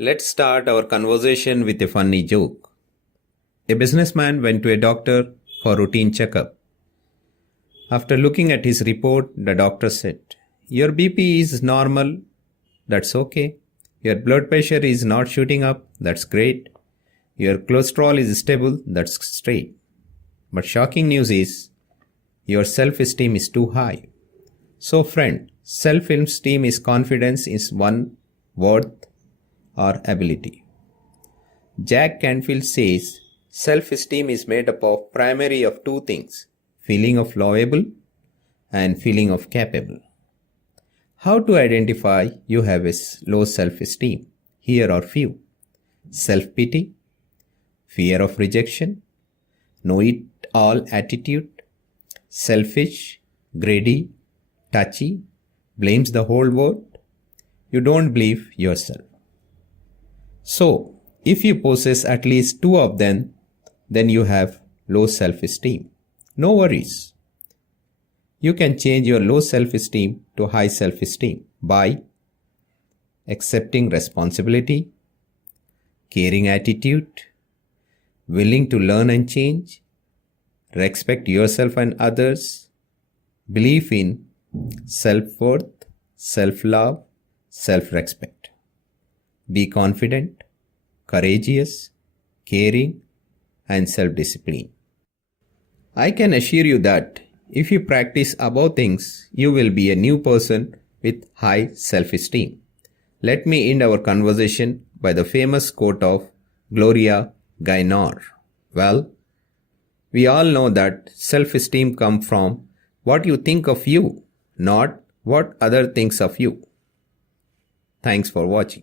Let's start our conversation with a funny joke. A businessman went to a doctor for routine checkup. After looking at his report, the doctor said, "Your BP is normal. That's okay. Your blood pressure is not shooting up. That's great. Your cholesterol is stable. That's straight. But shocking news is, your self-esteem is too high." So friend, self-esteem is confidence in one worth or ability. Jack Canfield says, self-esteem is made up of primarily of two things, feeling of lovable and feeling of capable. How to identify you have a low self-esteem? Here are few. Self-pity, fear of rejection, know-it-all attitude, selfish, greedy, touchy, blames the whole world. You don't believe yourself. So, if you possess at least two of them, then you have low self-esteem. No worries. You can change your low self-esteem to high self-esteem by accepting responsibility, caring attitude, willing to learn and change, respect yourself and others, belief in self-worth, self-love, self-respect. Be confident, courageous, caring, and self-disciplined. I can assure you that if you practice above things, you will be a new person with high self-esteem. Let me end our conversation by the famous quote of Gloria Gaynor. Well, we all know that self-esteem comes from what you think of you, not what other thinks of you. Thanks for watching.